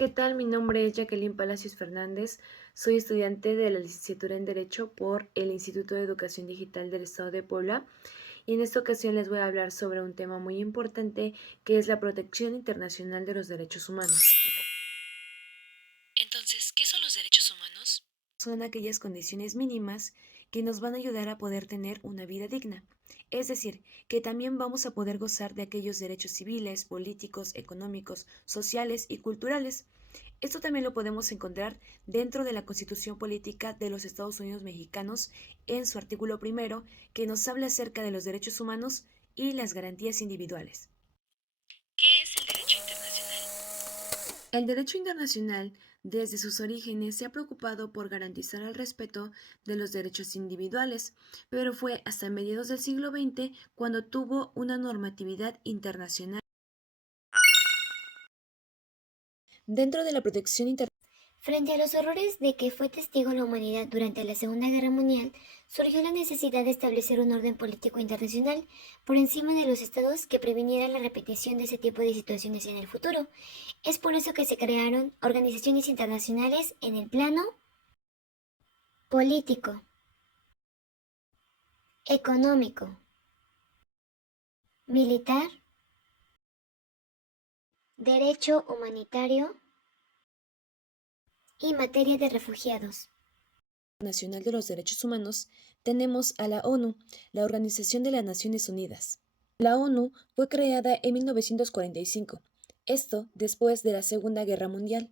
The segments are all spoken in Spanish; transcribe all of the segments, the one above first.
¿qué tal? Mi nombre es Jacqueline Palacios Fernández. Soy estudiante de la licenciatura en Derecho por el Instituto de Educación Digital del Estado de Puebla. Y en esta ocasión les voy a hablar sobre un tema muy importante que es la protección internacional de los derechos humanos. Entonces, ¿qué son los derechos humanos? Son aquellas condiciones mínimas que nos van a ayudar a poder tener una vida digna. Es decir, que también vamos a poder gozar de aquellos derechos civiles, políticos, económicos, sociales y culturales. Esto también lo podemos encontrar dentro de la Constitución Política de los Estados Unidos Mexicanos en su artículo primero, que nos habla acerca de los derechos humanos y las garantías individuales. ¿Qué es el derecho internacional? El derecho internacional, desde sus orígenes, se ha preocupado por garantizar el respeto de los derechos individuales, pero fue hasta mediados del siglo XX cuando tuvo una normatividad internacional. Dentro de la protección internacional, Frente a los horrores de que fue testigo la humanidad durante la Segunda Guerra Mundial, surgió la necesidad de establecer un orden político internacional por encima de los estados que previniera la repetición de ese tipo de situaciones en el futuro. Es por eso que se crearon organizaciones internacionales en el plano político, económico, militar, derecho humanitario y materia de refugiados. Nacional de los Derechos Humanos, tenemos a la ONU, la Organización de las Naciones Unidas. La ONU fue creada en 1945, esto después de la Segunda Guerra Mundial.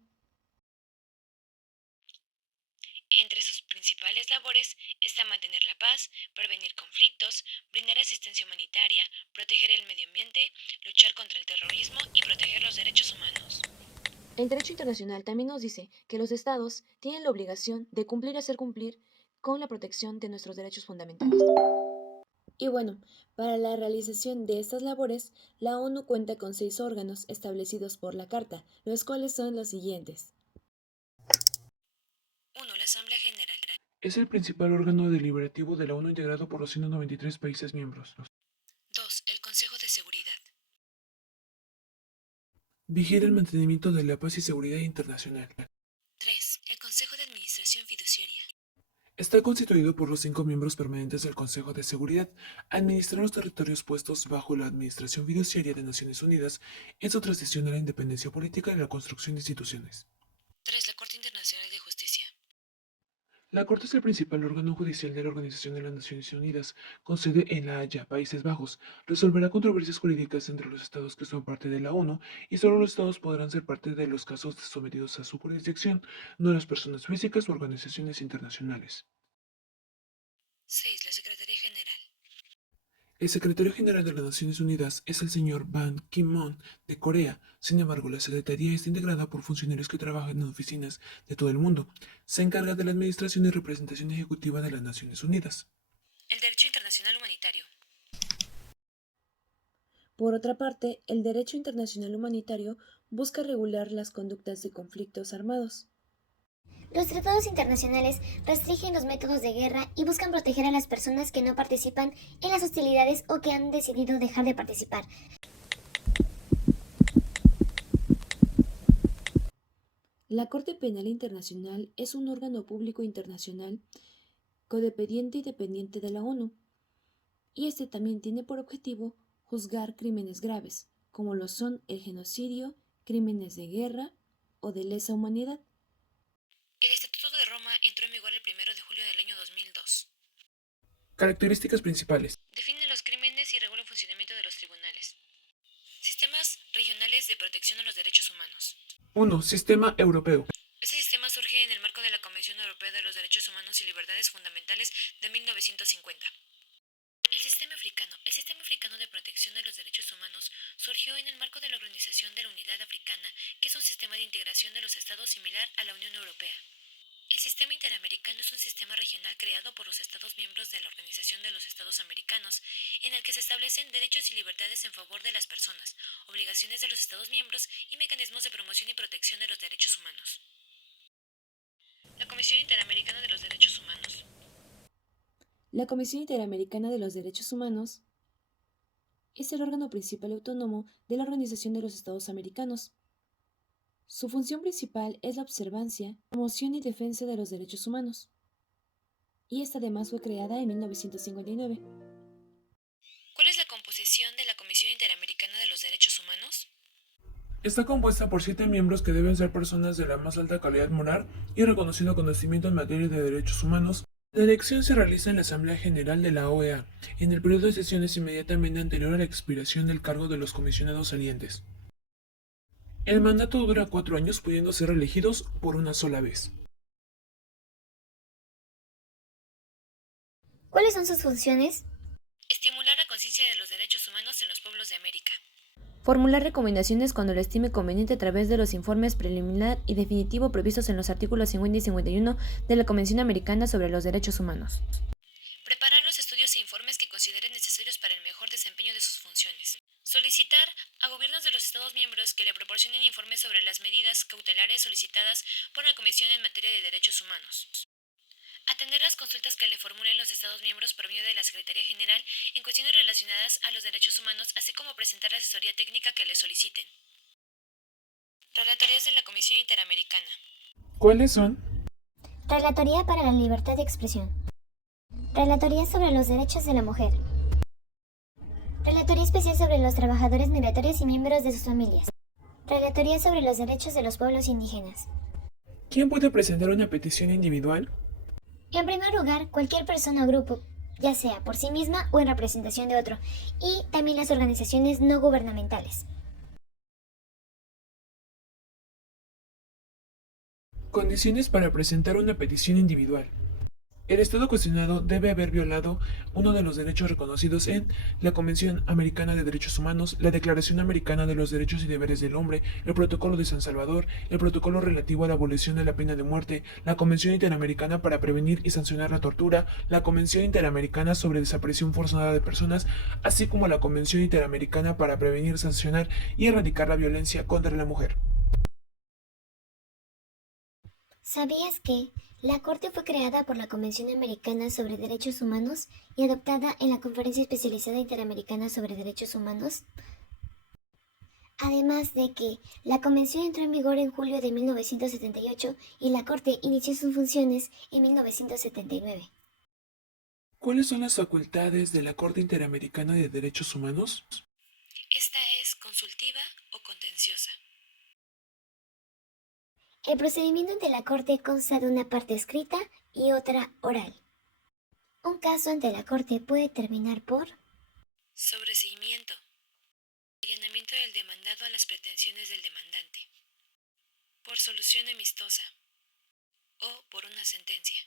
Entre sus principales labores está mantener la paz, prevenir conflictos, brindar asistencia humanitaria, proteger el medio ambiente, luchar contra el terrorismo y proteger los derechos humanos. El derecho internacional también nos dice que los estados tienen la obligación de cumplir y hacer cumplir con la protección de nuestros derechos fundamentales. Y bueno, para la realización de estas labores, la ONU cuenta con 6 órganos establecidos por la Carta, los cuales son los siguientes. 1. La Asamblea General. Es el principal órgano deliberativo de la ONU integrado por los 193 países miembros. 2. El Consejo de Seguridad. Vigila el mantenimiento de la paz y seguridad internacional. 3. El Consejo de Administración Fiduciaria. Está constituido por los 5 miembros permanentes del Consejo de Seguridad. Administran los territorios puestos bajo la administración fiduciaria de Naciones Unidas en su transición a la independencia política y la construcción de instituciones. 3. La Corte Internacional de Justicia. La Corte es el principal órgano judicial de la Organización de las Naciones Unidas, con sede en La Haya, Países Bajos. Resolverá controversias jurídicas entre los estados que son parte de la ONU y solo los estados podrán ser parte de los casos sometidos a su jurisdicción, no las personas físicas o organizaciones internacionales. 6. La Secretaría General. El secretario general de las Naciones Unidas es el señor Ban Ki-moon de Corea. Sin embargo, la secretaría está integrada por funcionarios que trabajan en oficinas de todo el mundo. Se encarga de la administración y representación ejecutiva de las Naciones Unidas. El Derecho Internacional Humanitario. Por otra parte, el derecho internacional humanitario busca regular las conductas de conflictos armados. Los tratados internacionales restringen los métodos de guerra y buscan proteger a las personas que no participan en las hostilidades o que han decidido dejar de participar. La Corte Penal Internacional es un órgano público internacional codependiente y dependiente de la ONU, y este también tiene por objetivo juzgar crímenes graves, como lo son el genocidio, crímenes de guerra o de lesa humanidad. El Estatuto de Roma entró en vigor el 1 de julio del año 2002. Características principales. Define los crímenes y regula el funcionamiento de los tribunales. Sistemas regionales de protección a los derechos humanos. 1. Sistema europeo. Este sistema surge en el marco de la Convención Europea de los Derechos Humanos y Libertades Fundamentales de 1950. El sistema africano. El sistema africano de protección de los derechos humanos surgió en el marco de la Organización de la Unidad Africana, que es un sistema de integración de los estados similar a la Unión Europea. El sistema interamericano es un sistema regional creado por los Estados miembros de la Organización de los Estados Americanos, en el que se establecen derechos y libertades en favor de las personas, obligaciones de los Estados miembros y mecanismos de promoción y protección de los derechos humanos. La Comisión Interamericana de los Derechos Humanos. La Comisión Interamericana de los Derechos Humanos es el órgano principal autónomo de la Organización de los Estados Americanos. Su función principal es la observancia, promoción y defensa de los derechos humanos, y esta además fue creada en 1959. ¿Cuál es la composición de la Comisión Interamericana de los Derechos Humanos? Está compuesta por 7 miembros que deben ser personas de la más alta calidad moral y reconocido conocimiento en materia de derechos humanos. La elección se realiza en la Asamblea General de la OEA, en el periodo de sesiones inmediatamente anterior a la expiración del cargo de los comisionados salientes. El mandato dura 4 años, pudiendo ser reelegidos por una sola vez. ¿Cuáles son sus funciones? Estimular la conciencia de los derechos humanos en los pueblos de América. Formular recomendaciones cuando lo estime conveniente a través de los informes preliminar y definitivo previstos en los artículos 50 y 51 de la Convención Americana sobre los Derechos Humanos. Preparar los estudios e informes que consideren necesarios para el mejor desempeño de sus funciones. Solicitar a gobiernos de los Estados miembros que le proporcionen informes sobre las medidas cautelares solicitadas por la Comisión en materia de derechos humanos. Atender las consultas que le formulen los Estados miembros por medio de la Secretaría General en cuestiones relacionadas a los derechos humanos, así como presentar la asesoría técnica que le soliciten. Relatorías de la Comisión Interamericana. ¿Cuáles son? Relatoría para la libertad de expresión. Relatoría sobre los derechos de la mujer. Relatoría especial sobre los trabajadores migratorios y miembros de sus familias. Relatoría sobre los derechos de los pueblos indígenas. ¿Quién puede presentar una petición individual? En primer lugar, cualquier persona o grupo, ya sea por sí misma o en representación de otro, y también las organizaciones no gubernamentales. Condiciones para presentar una petición individual. El Estado cuestionado debe haber violado uno de los derechos reconocidos en la Convención Americana de Derechos Humanos, la Declaración Americana de los Derechos y Deberes del Hombre, el Protocolo de San Salvador, el Protocolo relativo a la abolición de la pena de muerte, la Convención Interamericana para prevenir y sancionar la tortura, la Convención Interamericana sobre desaparición forzada de personas, así como la Convención Interamericana para prevenir, sancionar y erradicar la violencia contra la mujer. ¿Sabías que la Corte fue creada por la Convención Americana sobre Derechos Humanos y adoptada en la Conferencia Especializada Interamericana sobre Derechos Humanos? Además de que la Convención entró en vigor en julio de 1978 y la Corte inició sus funciones en 1979. ¿Cuáles son las facultades de la Corte Interamericana de Derechos Humanos? Esta es consultiva o contenciosa. El procedimiento ante la Corte consta de una parte escrita y otra oral. Un caso ante la Corte puede terminar por Sobreseimiento. Allanamiento del demandado a las pretensiones del demandante. Por solución amistosa. O por una sentencia.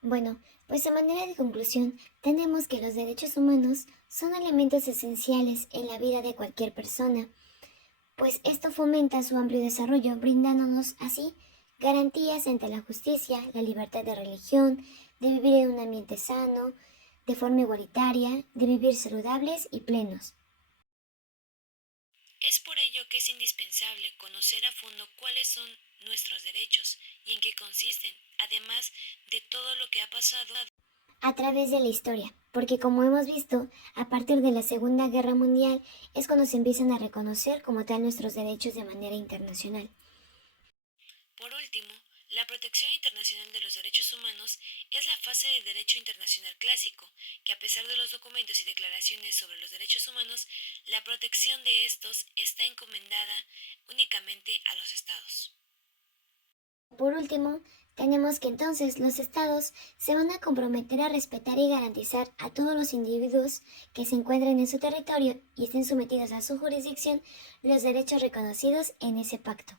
Bueno, pues a manera de conclusión, tenemos que los derechos humanos son elementos esenciales en la vida de cualquier persona, pues esto fomenta su amplio desarrollo, brindándonos así garantías ante la justicia, la libertad de religión, de vivir en un ambiente sano, de forma igualitaria, de vivir saludables y plenos. Es por ello que es indispensable conocer a fondo cuáles son nuestros derechos y en qué consisten, además de todo lo que ha pasado. A través de la historia, porque como hemos visto, a partir de la Segunda Guerra Mundial es cuando se empiezan a reconocer como tal nuestros derechos de manera internacional. Por último, la protección internacional de los derechos humanos es la fase del derecho internacional clásico, que a pesar de los documentos y declaraciones sobre los derechos humanos, la protección de estos está encomendada únicamente a los estados. Por último, tenemos que entonces los estados se van a comprometer a respetar y garantizar a todos los individuos que se encuentren en su territorio y estén sometidos a su jurisdicción los derechos reconocidos en ese pacto.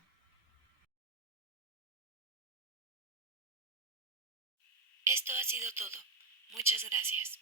Esto ha sido todo. Muchas gracias.